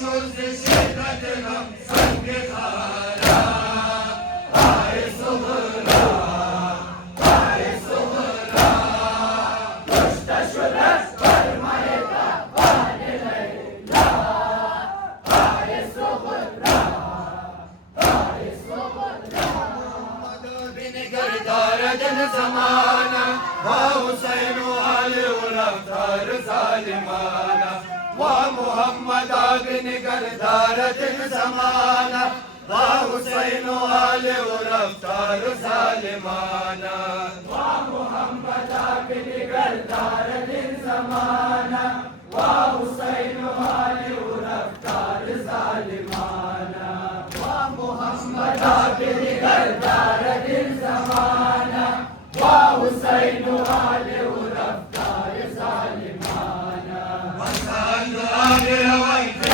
شد ز شدت غم سنگ خارا های سغرا های سغرا کشته شد از فرمان تابان لیلا های سغرا های سغرا بنگر دارد زمانه و حسین و علی و رفتار ظالمانه و محمد بنگر دارد زمانه و حسین و علی و رفتار ظالمانه و محمد بنگر دارد زمانه و حسین و علی و رفتار ظالمانه و محمد بنگر دارد زمانه و حسین و علی و رفتار ظالمانه وسال آل روایت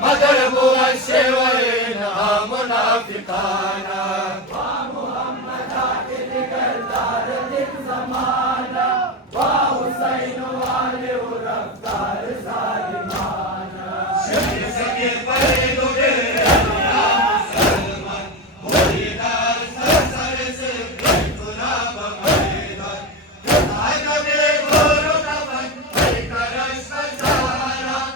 مگر بود شیوینها منافقانا و محمد دیگر دارد زمانا و حسین و علی و رفتار ظالمانا شبیه سگیر پرید و دیر یا مسلمان مرید از سر سبیل کناب میدان آگا بی گورو کفن بیکرش بزارا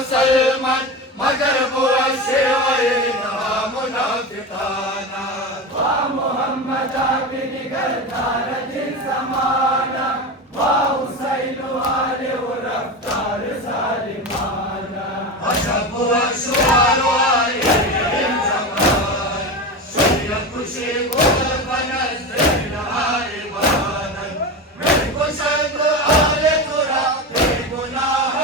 مسلمان مگر بود شیوینها منافقانا و محمد بنگر دارد زمانا و حسین و علی و رفتار ظالمانا عجب بود شوار و علیهم زمان شویت کشی بود بنزدین حریبانا می کشند آل ترا بی گناه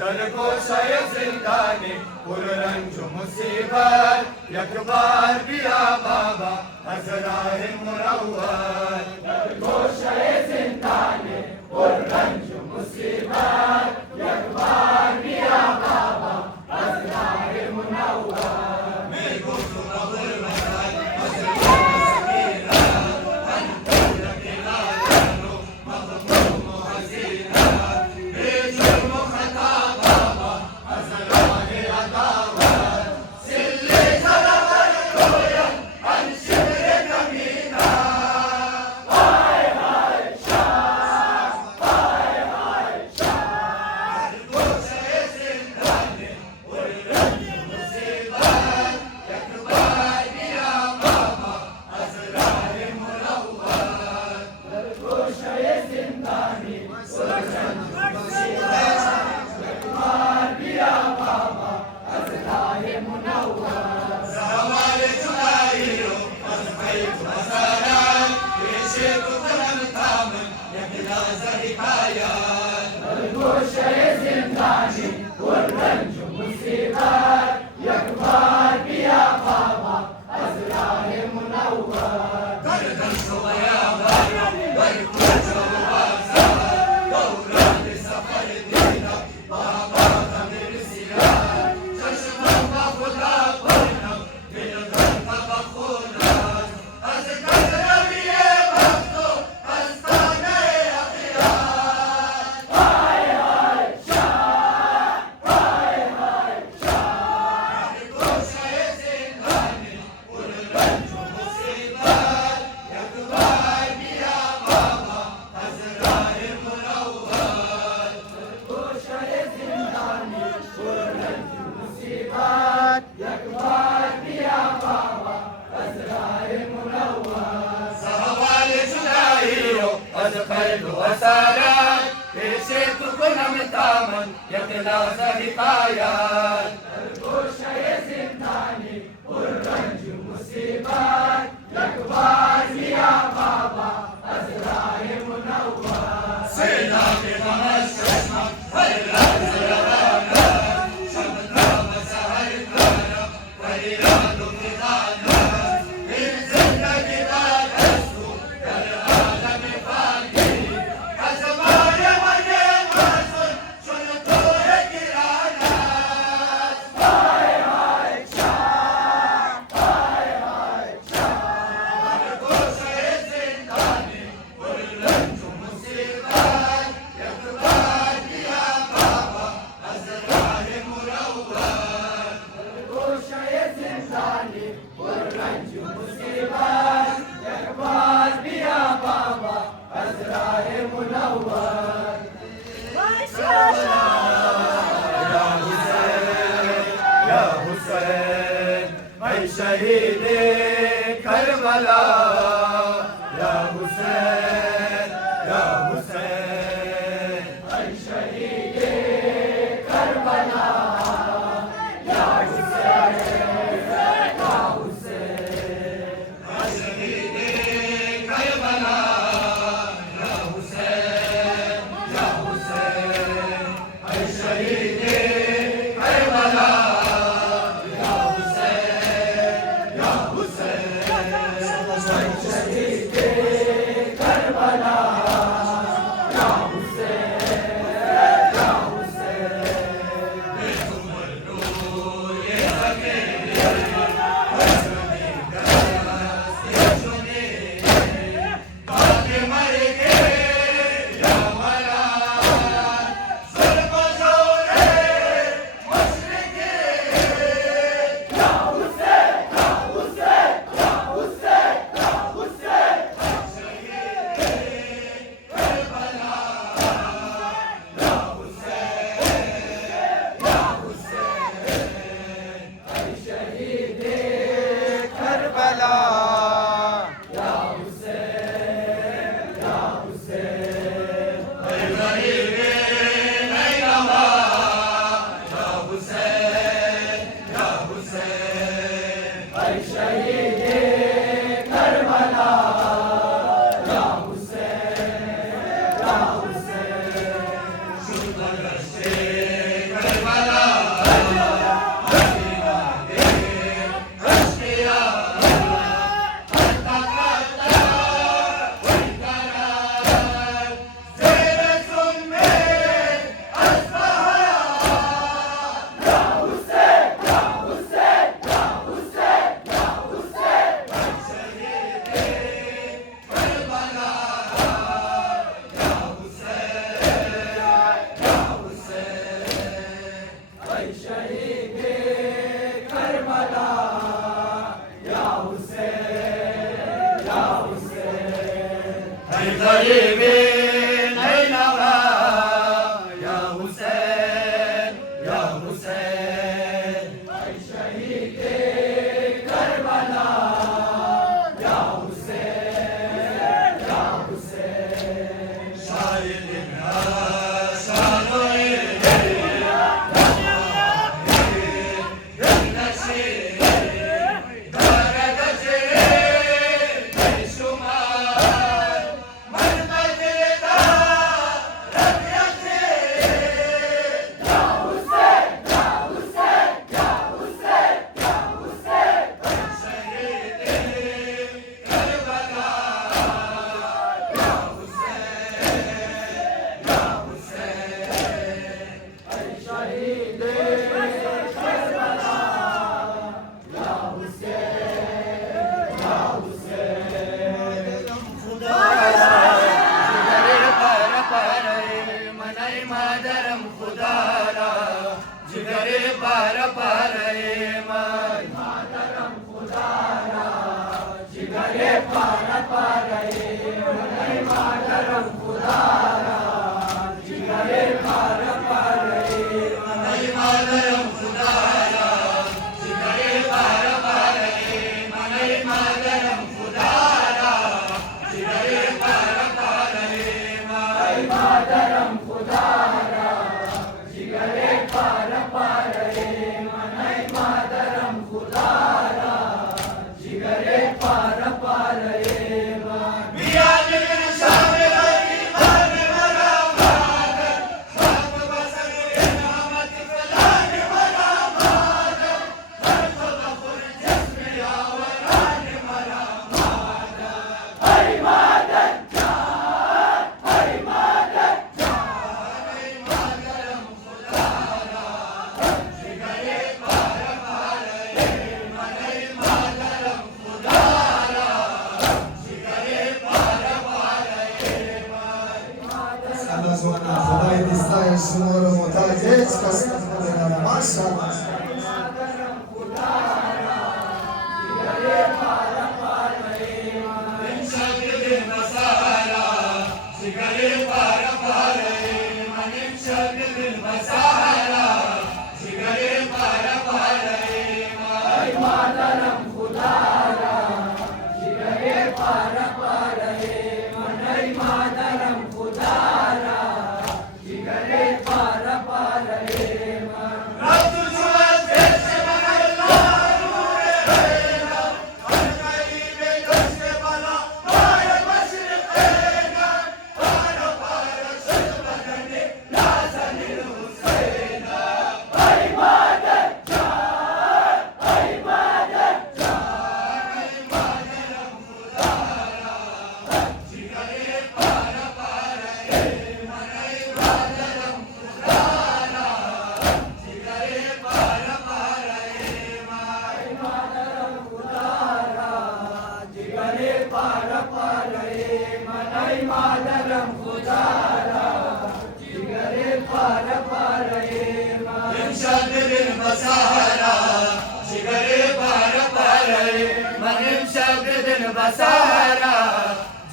در گوشه زندانی پر رنج و مصیبت یک بار بیا بابا از راه منور در گوشه زندانی پر رنج و مصیبت یک بار بیا بابا از راه منور می گفت و قبول مدد از راه سکیرت انتون رکیلات رو مخموم و حزیرت بی جرم و خطا بابا از راه عداوت سلی زدبر رویم ان شبر کمینا های های شاه های های شاه گوشه زندانی پر رنج مصیبت یک بار بیا بابا از راه منور در گوشه زندانی پر رنج مصیبت یک بار بیا بابا از راه منور الليل وسارات كشفت كل متامن يتلاذ حكايات الغوشة يا زنداني والرنج مصيبات يكبر يا بابا أزرار منور سينا بمشرشنا والرأس روانا شمنا مسهرنا وليلاد فتانا من زندگی بادستو كالعالم فاقي أزمان من يمازن شنطور كرانات هاي هاي شام هاي هاي شام الغوشة يا زنداني والرنج مصيبات يكبر يا بابا أزرار منور الغوشة يا زنداني والرنج مصيبات يكبر يا بابا أزرار منور يا حسين أي شهيد كربلاء يا حسين يا حسين أي شهيد كربلاء يا حسين يا حسين أي شهيد كربلاء يا حسين يا حسين أي شهيد كربلاء يا حسين يا حسين أي شهيد كربلاء يا حسين يا حسين بكم النور يهكي حسني كاس يجني باقي مرقي يا ولاد ظلم زوري مشرقي يا حسين يا حسين يا حسين يا حسين شهيد كربلاء يا حسين يا حسين أي شهيد كربلاء يا حسين يا حسين أي غريب أينما يا حسين يا حسين أي شهيد كربلاء يا حسين يا حسين شرطة الشيخ كربلاء أشياء أشياء أنت قدر والكلام زين سمي أصبحها يا حسين يا حسين يا حسين يا حسين أي شهيد كربلاء يا حسين يا حسين أي شهيد كربلاء يا حسين يا حسين أي غريب أينما يا حسين يا حسين أي شهيد كربلاء يا حسين يا حسين شاهد الناس مرمى हेच customer देणारा माशाअल्लाह बसारा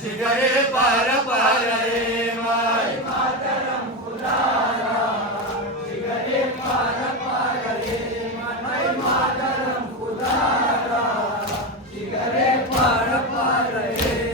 जिगरे पार पार रे माय मातरम खुदारा जिगरे पार पार रे माय मातरम खुदारा जिगरे पार पार रे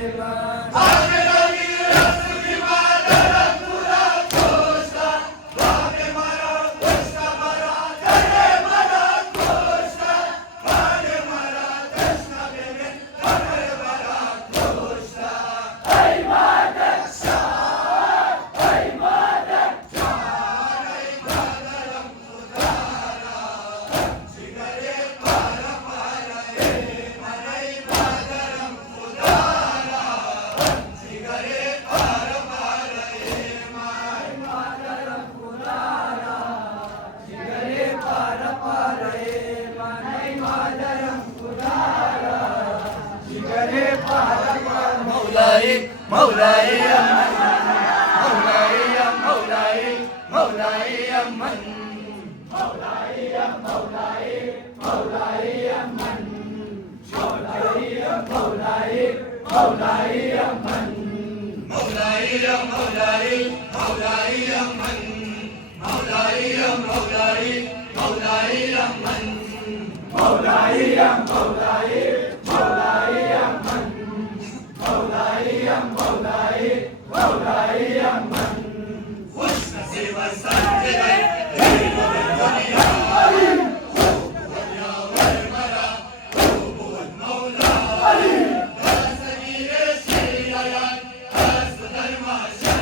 مولاي يا مولاي يا مولاي مولاي يا من مولاي يا مولاي مولاي يا من مولاي يا مولاي مولاي يا من مولاي يا مولاي مولاي يا من مولاي يا مولاي مولاي يا من مولاي يا مولاي مولاي يا من مولاي يا مولاي مولاي يا من خوش نصيب السنتين دين الدنيا والدنيا والمرا عبود مولا يا سمير الشيعان أسد المعشر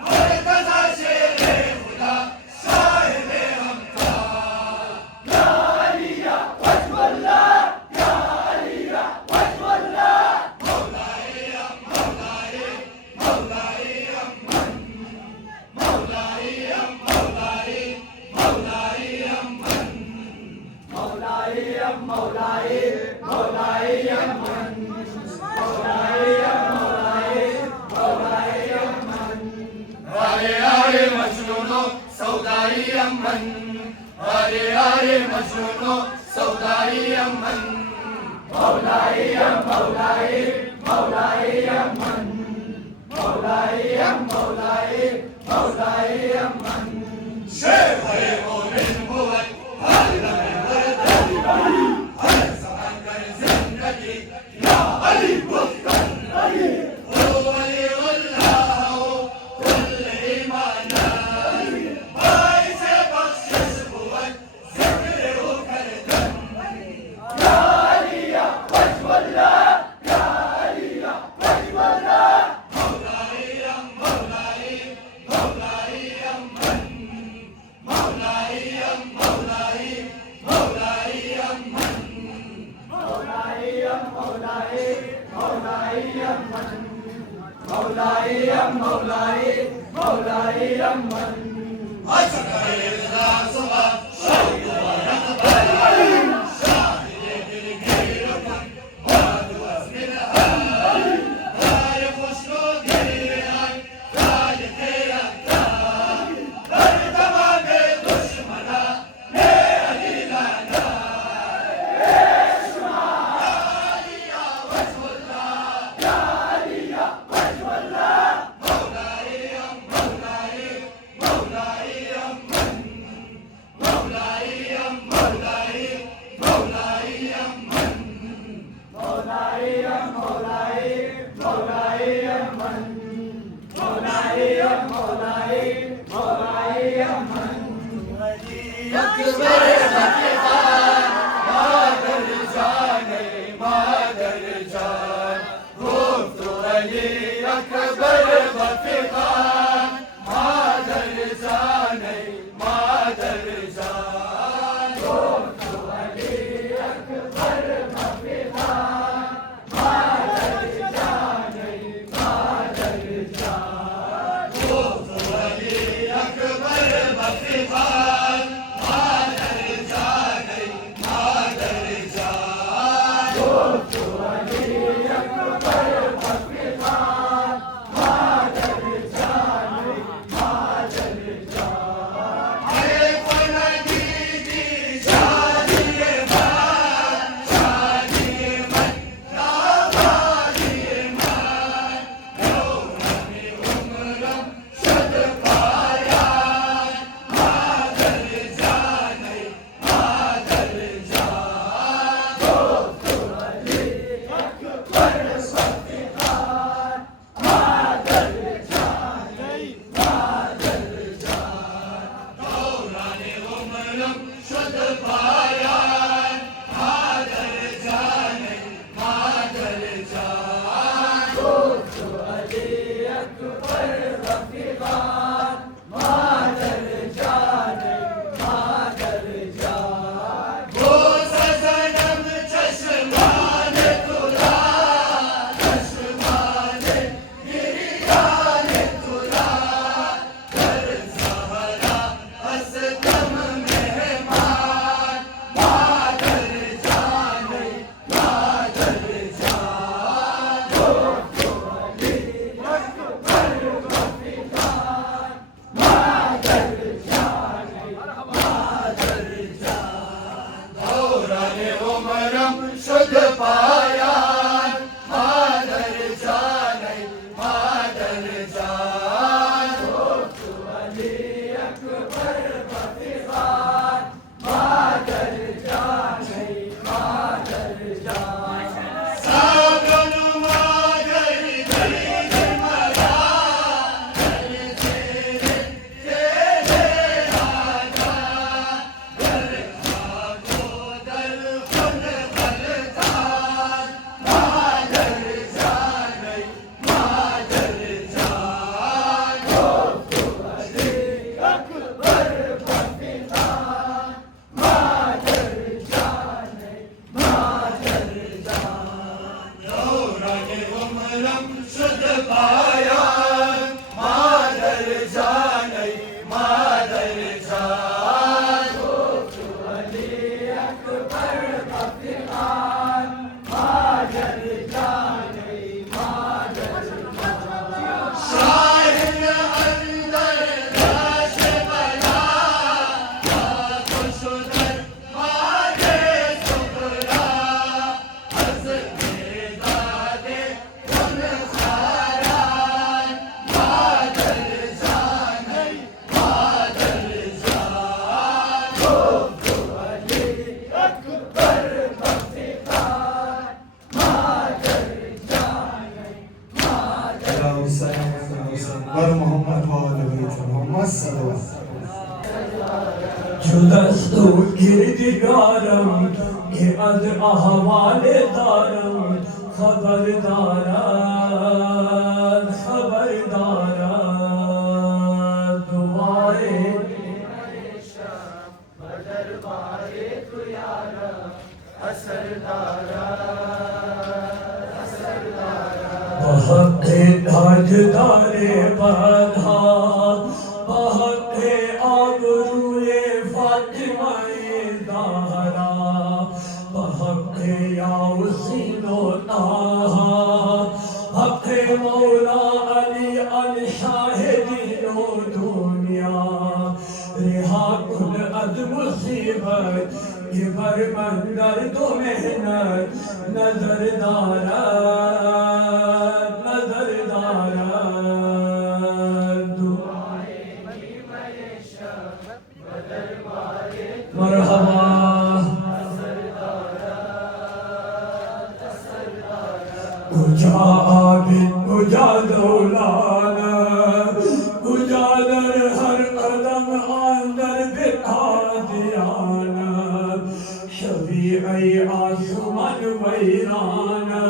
مرتضى شير خدا صاحب أمطار يا علي يا وجه الله يا علي يا وجه الله مجنون سودائي من مولاي يا مولاي مولاي يا من مولاي يا مولاي مولاي يا من شيخ المؤمن هو هذا الورد هذا زمان كان زندگي يا علي بكر هو ولي الله كل إيمانا باعث بخشش بود ذكر وكردم يا علي يا وجه الله يا علي يا وجه الله مولاي يا مولاي مولاي يا من مولاي يا مولاي مولاي يا من مولاي يا مولاي مولاي يا من مولاي يا مولاي مولاي يا من أشكر الإخلاص والشوق والرغبة شاهد بالغيركم بعد وزن الهال خالق شنودي ذلك يا برتما शुद्ध पायान मादर जाने मादर जान अली अकबर बफिखान मादर जाने मादर जान सागन मादर दर्द मरा दर तेरे तेरे आजा दर खाको दर फन फलदान मादर जाने मादर जान अली अकबर बफिखान मादर जाने मादर जान दौरान उमरम शुद्ध पायान मादर जाने मादर जान अली अकबर बफिखान मादर जाने मादर जान शाहिद अंदर लाश बला खुशदर मादे सुकरा हज़रत दादे उन खारान मादर जाने मादर जान अली अकबर बफिखान मादर जाने मादर या हुसैन बर मोहम्मद वाले बैत मोहम्मद सल्लल्लाहु अलैहि जुदस्तु गिरदिगारम के अद अहवाले दारम खबरदारन खबरदारन दुआए दरबारे तू यारा असरदारा बहुत ताजदारे बधा बहुत आबरूए फातिमाए ज़हरा बहुत या हुसैनो ताहा हक़ मौला अली अल शाहिदीनो दुनिया रिहा कुल अद मुसीबत ये बरमंदर तो मेहनत नजरदारा नजरदारा मरहबा उजा आबिद उजा दौलाना उजा दर हर कदम अंदर बिठा दियाना शफीई आसमान वैराना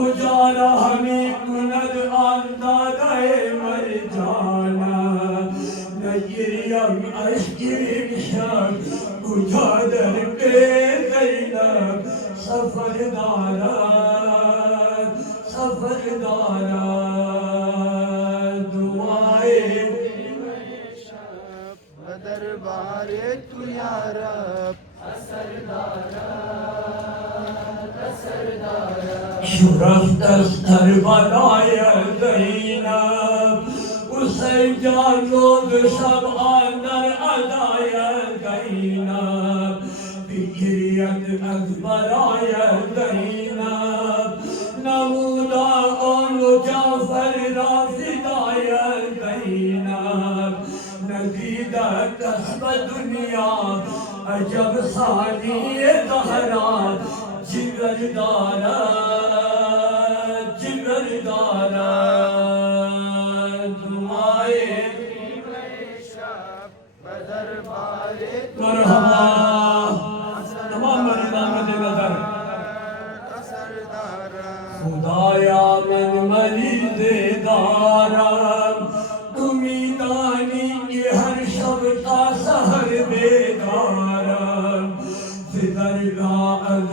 उजाला हमें कुनद अंदाज़े मर जाना नय्यम अश्किम शक उजादर पे ज़ैनब सफरदारा सफरदारा दुआए दरबारे तू यारा शुरफ दस्तर बनाया ज़ैनब उसे जानो सब अंदर अदाया ज़ैनब फिक्रियत अकबराया ज़ैनब नमूदा और जाफर राफिदाया ज़ैनब नदीदा कसब दुनिया अजब सानी ज़हरा जिगरदारा जिगरदारा दुआए दरबारे मरहबा तमाम मरीज़ां मद्दे नज़र खुदाया मन मरीज़े दारम तुमी दानी के हर शब का सहर बेदारम फिदरगाह अज़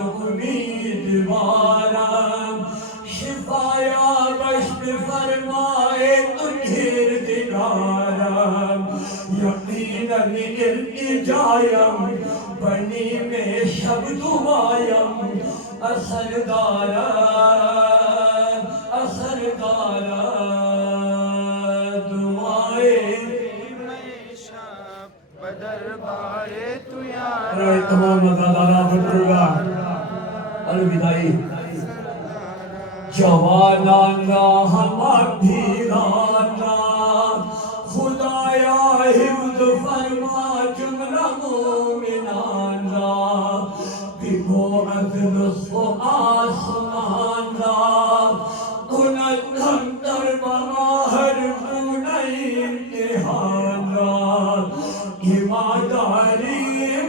उम्मीदवारम शिफाया बश्त फरमाए तुन्हेर दिगारम यकीनन इल्तिजायम बनी में शब दुआयम असरदारा असरदारा दुआए दरबारे तू यारा अरे तमाम मज़ादारा बदरुगा जवानान रा हमा पीरान रा खुदाया हिफ्ज़ फरमा जुमला मोमिनान रा बिगो अज़ल खो आसमान रा उनत हम तर बमाहर गुनई इम्तिहान रा ईमानदारी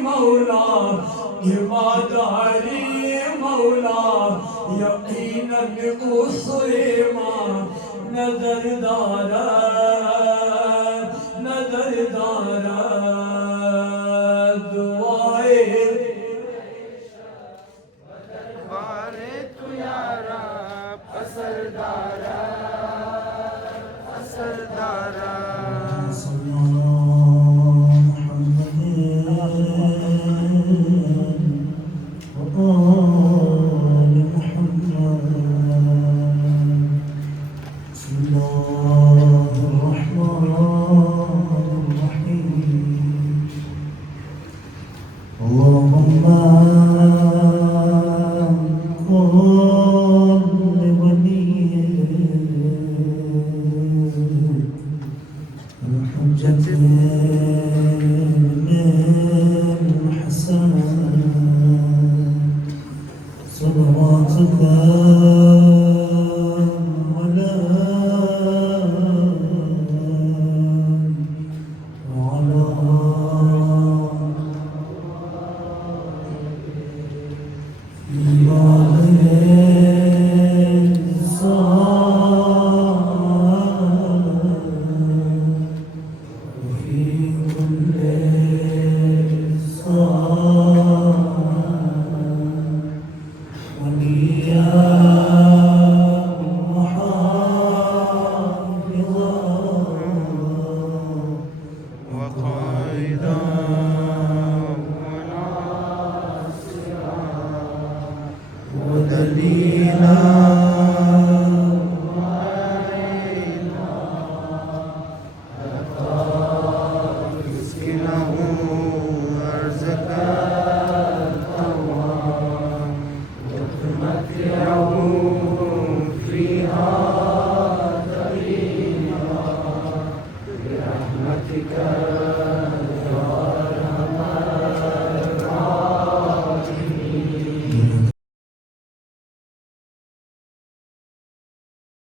मौला ईमानदारी मौला यकीनन उसरेमा नजरदारा नजरदारा दुआए दरबारे तू यारा असरदारा असरदारा صلواتك